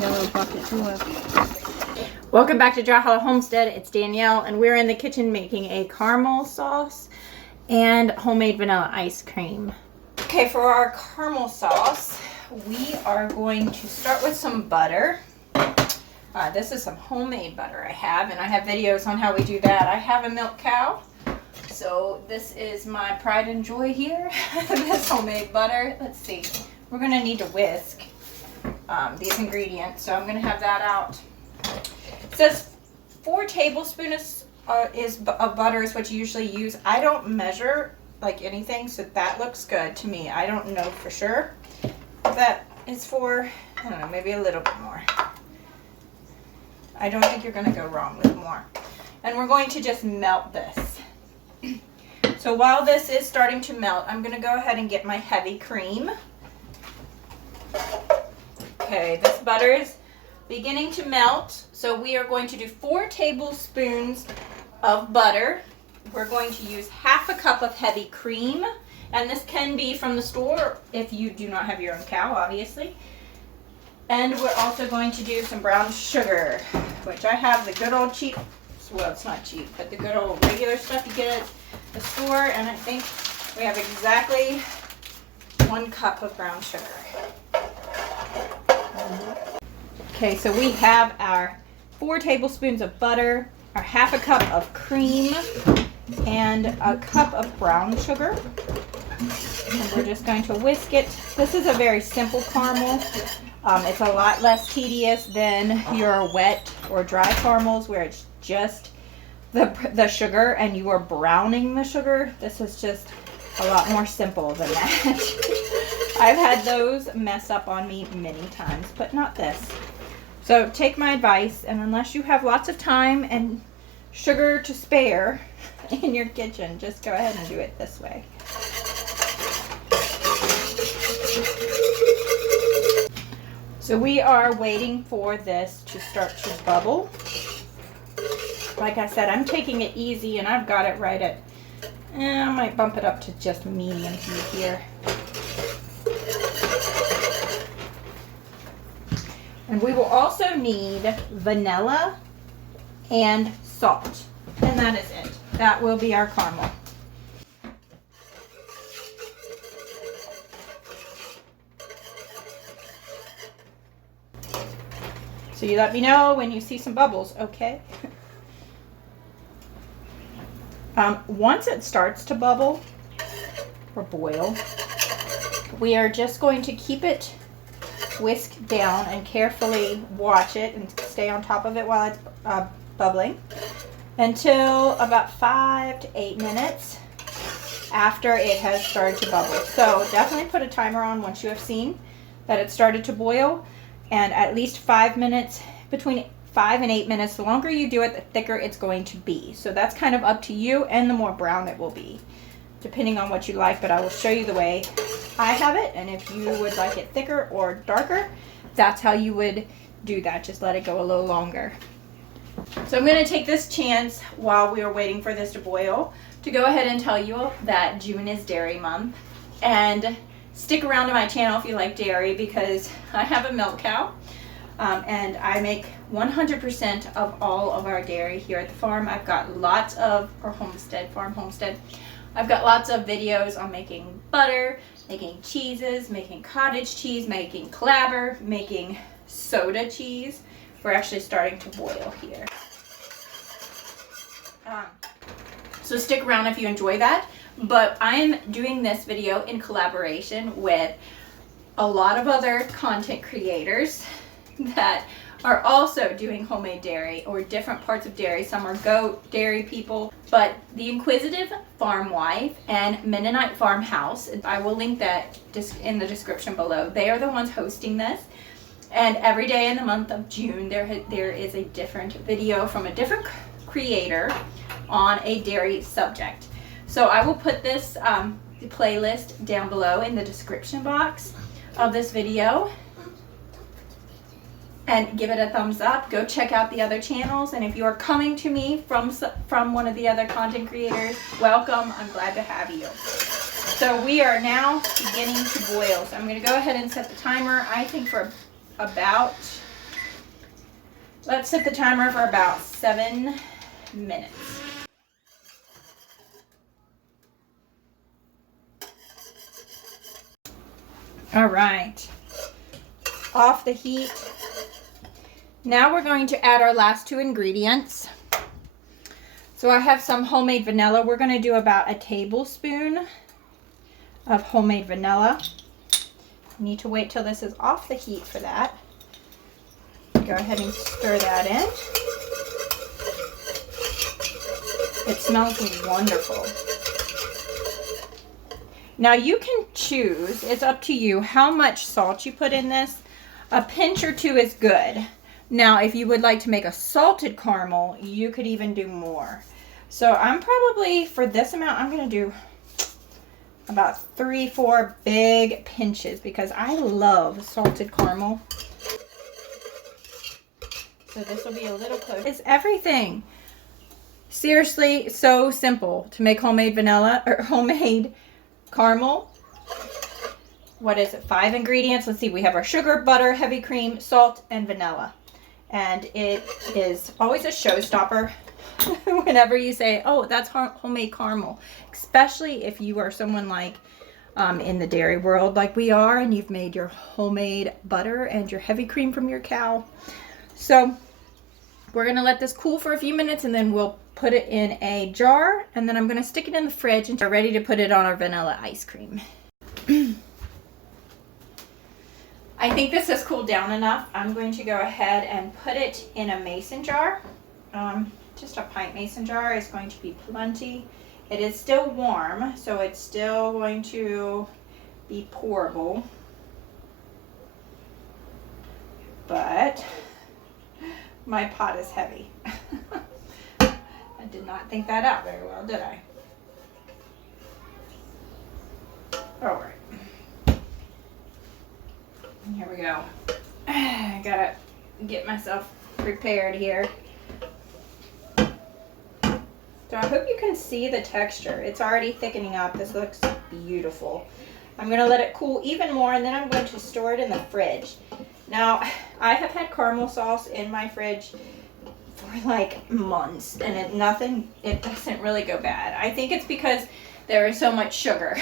yellow bucket to look. Welcome back to Dry Hollow Homestead. It's Danielle, and we're in the kitchen making a caramel sauce and homemade vanilla ice cream. Okay, for our caramel sauce, we are going to start with some butter. This is some homemade butter I have, and I have videos on how we do that. I have a milk cow, so this is my pride and joy here. This homemade butter. Let's see. We're going to need to whisk these ingredients, so I'm going to have that out. It says 4 tablespoons of butter is what you usually use. I don't measure like anything, so that looks good to me. I don't know for sure if that is for, I don't know, maybe a little bit more. I don't think you're going to go wrong with more. And we're going to just melt this. So while this is starting to melt, I'm going to go ahead and get my heavy cream. Okay, this butter is beginning to melt, so we are going to do 4 tablespoons of butter. We're going to use half a cup of heavy cream, and this can be from the store if you do not have your own cow, obviously. And we're also going to do some brown sugar, which I have the good old cheap, well, it's not cheap, but the good old regular stuff you get at the store, and I think we have exactly 1 cup of brown sugar. Okay, so we have our 4 tablespoons of butter, our half a cup of cream, and a cup of brown sugar. And we're just going to whisk it. This is a very simple caramel. It's a lot less tedious than your wet or dry caramels where it's just the sugar and you are browning the sugar. This is just a lot more simple than that. I've had those mess up on me many times, but not this. So take my advice, and unless you have lots of time and sugar to spare in your kitchen, just go ahead and do it this way. So we are waiting for this to start to bubble. Like I said, I'm taking it easy, and I've got it right at, I might bump it up to just medium heat here. And we will also need vanilla and salt. And that is it. That will be our caramel. So you let me know when you see some bubbles, okay? Once it starts to bubble or boil, we are just going to keep it whisked down and carefully watch it and stay on top of it while it's bubbling until about 5 to 8 minutes after it has started to bubble. So definitely put a timer on once you have seen that it started to boil, and at least 5 minutes, between 5 and 8 minutes. The longer you do it, the thicker it's going to be. So that's kind of up to you, and the more brown it will be, depending on what you like, but I will show you the way I have it, and if you would like it thicker or darker, that's how you would do that. Just let it go a little longer. So I'm going to take this chance while we are waiting for this to boil to go ahead and tell you that June is dairy month, and stick around to my channel if you like dairy, because I have a milk cow, and I make 100% of all of our dairy here at the farm. I've got lots of, or homestead. I've got lots of videos on making butter, making cheeses, making cottage cheese, making clabber, making soda cheese. We're actually starting to boil here. So stick around if you enjoy that. But I'm doing this video in collaboration with a lot of other content creators that are also doing homemade dairy or different parts of dairy. Some are goat dairy people, but the Inquisitive Farm Wife and Mennonite Farmhouse, I will link that just in the description below. They are the ones hosting this, and every day in the month of June there is a different video from a different creator on a dairy subject. So I will put this playlist down below in the description box of this video. And give it a thumbs up. Go check out the other channels. And if you are coming to me from one of the other content creators, welcome. I'm glad to have you. So we are now beginning to boil. So I'm going to go ahead and set the timer, I think, for about Let's set the timer for about 7 minutes. All right, off the heat. Now we're going to add our last 2 ingredients. So I have some homemade vanilla. We're going to do about a tablespoon of homemade vanilla. You need to wait till this is off the heat for that. Go ahead and stir that in. It smells wonderful. Now you can choose, it's up to you, how much salt you put in this. A pinch or 2 is good. Now if you would like to make a salted caramel, you could even do more. So I'm probably, for this amount, I'm going to do about 3-4 big pinches because I love salted caramel. So this will be a little close. It's everything. Seriously, so simple to make homemade vanilla or homemade caramel. What is it? 5 ingredients. Let's see. We have our sugar, butter, heavy cream, salt, and vanilla. And it is always a showstopper whenever you say, oh, that's homemade caramel. Especially if you are someone like in the dairy world like we are, and you've made your homemade butter and your heavy cream from your cow. So we're going to let this cool for a few minutes, and then we'll put it in a jar, and then I'm going to stick it in the fridge until we're ready to put it on our vanilla ice cream. I think this has cooled down enough. I'm going to go ahead and put it in a mason jar. Just a pint mason jar is going to be plenty. It is still warm, so it's still going to be pourable. But my pot is heavy. I did not think that out very well, did I? All right. Here we go. I gotta get myself prepared here. So I hope you can see the texture. It's already thickening up. This looks beautiful. I'm going to let it cool even more, and then I'm going to store it in the fridge. Now, I have had caramel sauce in my fridge for like months, and it doesn't really go bad. I think it's because there is so much sugar.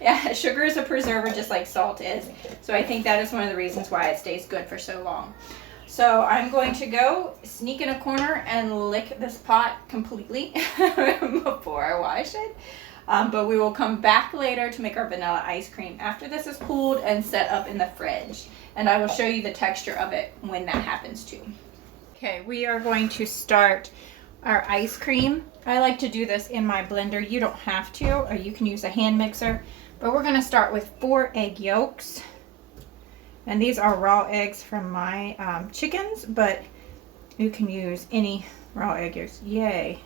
Yeah, sugar is a preserver just like salt is. So I think that is one of the reasons why it stays good for so long. So I'm going to go sneak in a corner and lick this pot completely before I wash it. But we will come back later to make our vanilla ice cream after this is cooled and set up in the fridge. And I will show you the texture of it when that happens too. Okay, we are going to start our ice cream. I like to do this in my blender. You don't have to, or you can use a hand mixer. But we're going to start with 4 egg yolks. And these are raw eggs from my chickens, but you can use any raw egg yolks. Yay.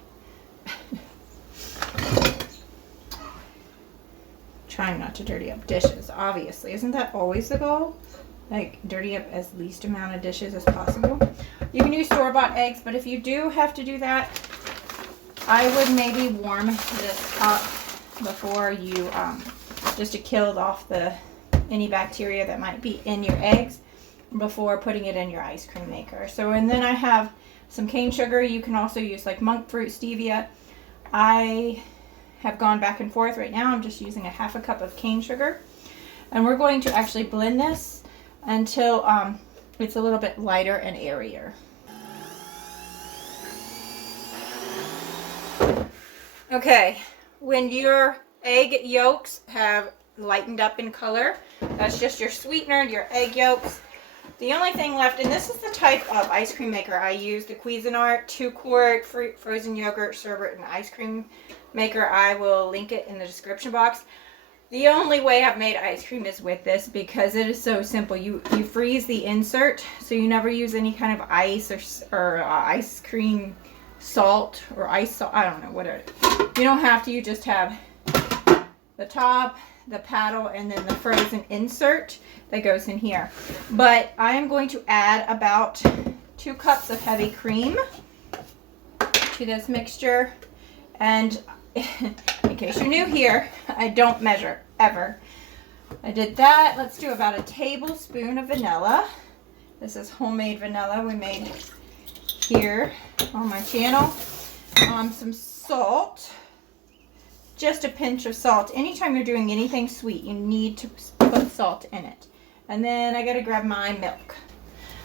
Trying not to dirty up dishes, obviously. Isn't that always the goal? Like, dirty up as least amount of dishes as possible. You can use store-bought eggs, but if you do have to do that, I would maybe warm this up before you, just to kill off any bacteria that might be in your eggs before putting it in your ice cream maker. So, and then I have some cane sugar. You can also use like monk fruit, stevia. I have gone back and forth. Right now I'm just using a 1/2 cup of cane sugar, and we're going to actually blend this until it's a little bit lighter and airier. Okay, when your egg yolks have lightened up in color, that's just your sweetener, your egg yolks. The only thing left, and this is the type of ice cream maker I use, the Cuisinart 2-quart frozen yogurt, sherbet, and ice cream maker. I will link it in the description box. The only way I've made ice cream is with this because it is so simple. You freeze the insert, so you never use any kind of ice or ice cream salt or ice salt. I don't know, whatever. You don't have to. You just have the top, the paddle, and then the frozen insert that goes in here. But I am going to add about 2 cups of heavy cream to this mixture. And in case you're new here, I don't measure ever. I did that. Let's do about a tablespoon of vanilla. This is homemade vanilla. We made here on my channel. Some salt, just a pinch of salt. Anytime you're doing anything sweet, you need to put salt in it. And then I gotta grab my milk.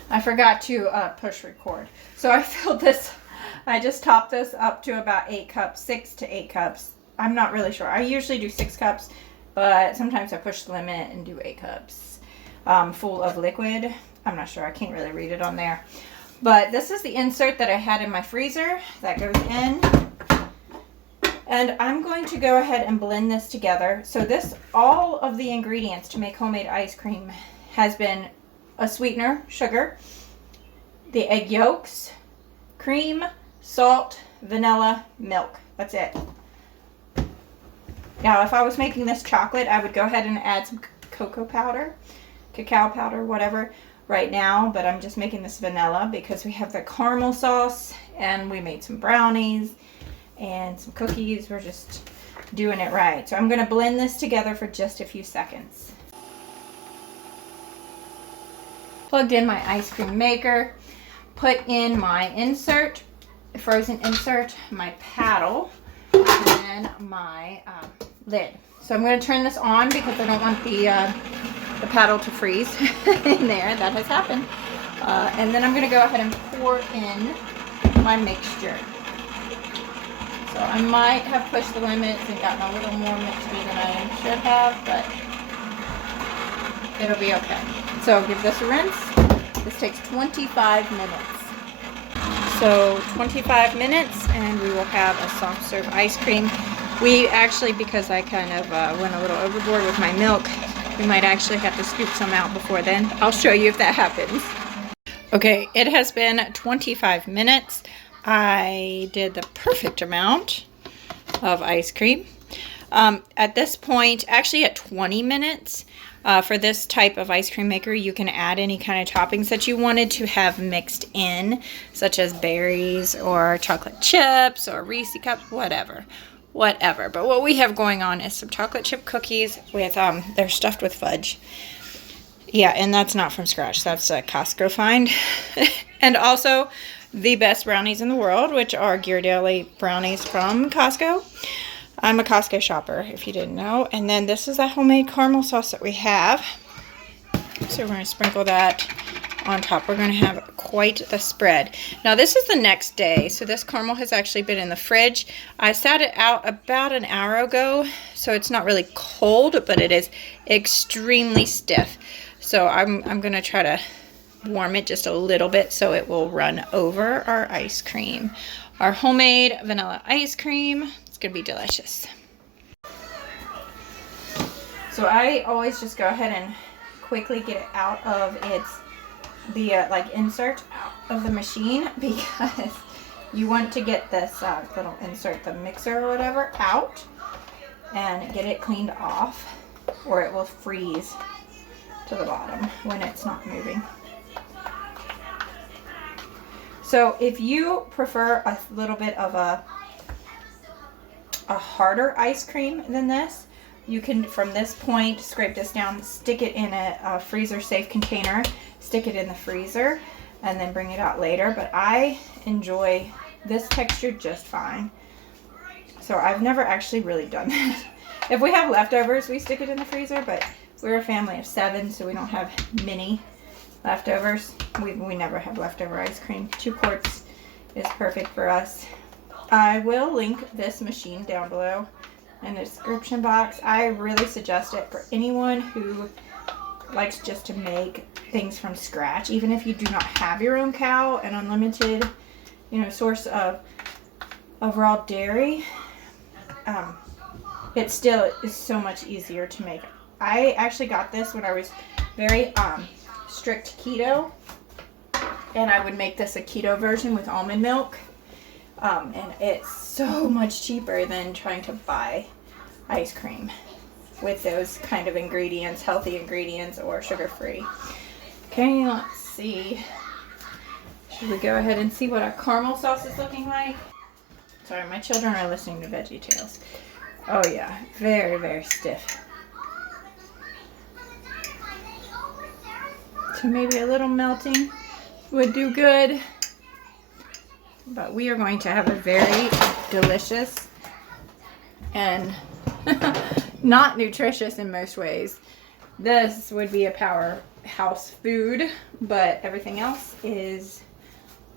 I forgot to push record. So I filled this, I just topped this up to about 8 cups, 6 to 8 cups. I'm not really sure. I usually do 6 cups, but sometimes I push the limit and do 8 cups full of liquid. I'm not sure. I can't really read it on there. But this is the insert that I had in my freezer that goes in. And I'm going to go ahead and blend this together. So this, all of the ingredients to make homemade ice cream has been a sweetener, sugar, the egg yolks, cream, salt, vanilla, milk. That's it. Now, if I was making this chocolate, I would go ahead and add some cocoa powder, cacao powder, whatever, right now, but I'm just making this vanilla because we have the caramel sauce and we made some brownies and some cookies. We're just doing it right. So I'm going to blend this together for just a few seconds. Plugged in my ice cream maker, put in my insert, frozen insert, my paddle, and my lid. So I'm going to turn this on because I don't want the paddle to freeze in there. That has happened. And then I'm going to go ahead and pour in my mixture. So I might have pushed the limits and gotten a little more mixture than I should have, but it'll be okay. So I'll give this a rinse. This takes 25 minutes. So 25 minutes and we will have a soft serve ice cream. We actually, because I kind of went a little overboard with my milk, we might actually have to scoop some out before then. I'll show you if that happens. Okay, it has been 25 minutes. I did the perfect amount of ice cream. At this point, actually at 20 minutes, for this type of ice cream maker, you can add any kind of toppings that you wanted to have mixed in, such as berries or chocolate chips or Reese cups, whatever. But what we have going on is some chocolate chip cookies with, they're stuffed with fudge. Yeah, and that's not from scratch. That's a Costco find. And also the best brownies in the world, which are Ghirardelli brownies from Costco. I'm a Costco shopper, if you didn't know. And then this is a homemade caramel sauce that we have. So we're going to sprinkle that on top. We're going to have quite the spread. Now this is the next day, so this caramel has actually been in the fridge. I sat it out about an hour ago, so it's not really cold, but it is extremely stiff. So I'm going to try to warm it just a little bit so it will run over our ice cream. Our homemade vanilla ice cream. It's going to be delicious. So I always just go ahead and quickly get it out of the insert of the machine, because you want to get this little insert, the mixer or whatever, out and get it cleaned off, or it will freeze to the bottom when it's not moving. So if you prefer a little bit of a harder ice cream than this, you can, from this point, scrape this down, stick it in a freezer safe container, stick it in the freezer, and then bring it out later. But I enjoy this texture just fine. So I've never actually really done that. If we have leftovers, we stick it in the freezer, but we're a family of 7, so we don't have many leftovers. We never have leftover ice cream. 2 quarts is perfect for us. I will link this machine down below in the description box. I really suggest it for anyone who likes just to make things from scratch, even if you do not have your own cow and unlimited, source of raw dairy. It still is so much easier to make. I actually got this when I was very strict keto, and I would make this a keto version with almond milk. And it's so much cheaper than trying to buy ice cream with those kind of ingredients, healthy ingredients or sugar-free. Okay, let's see. Should we go ahead and see what our caramel sauce is looking like? Sorry, my children are listening to Veggie Tales. Oh yeah, very, very stiff. So maybe a little melting would do good. but we are going to have a very delicious and not nutritious in most ways. This would be a powerhouse food, but everything else is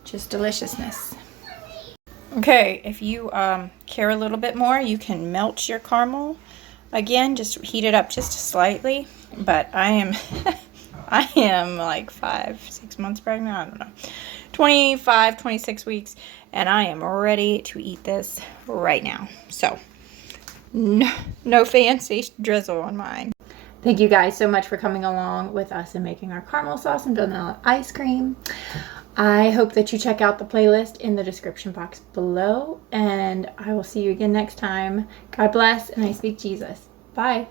just deliciousness. Okay, if you care a little bit more, you can melt your caramel. Again, just heat it up just slightly, but I am I am like 5-6 months pregnant, I don't know, 25, 26 weeks, and I am ready to eat this right now. So no fancy drizzle on mine. Thank you guys so much for coming along with us and making our caramel sauce and vanilla ice cream. I hope that you check out the playlist in the description box below, and I will see you again next time. God bless, and I speak Jesus. Bye.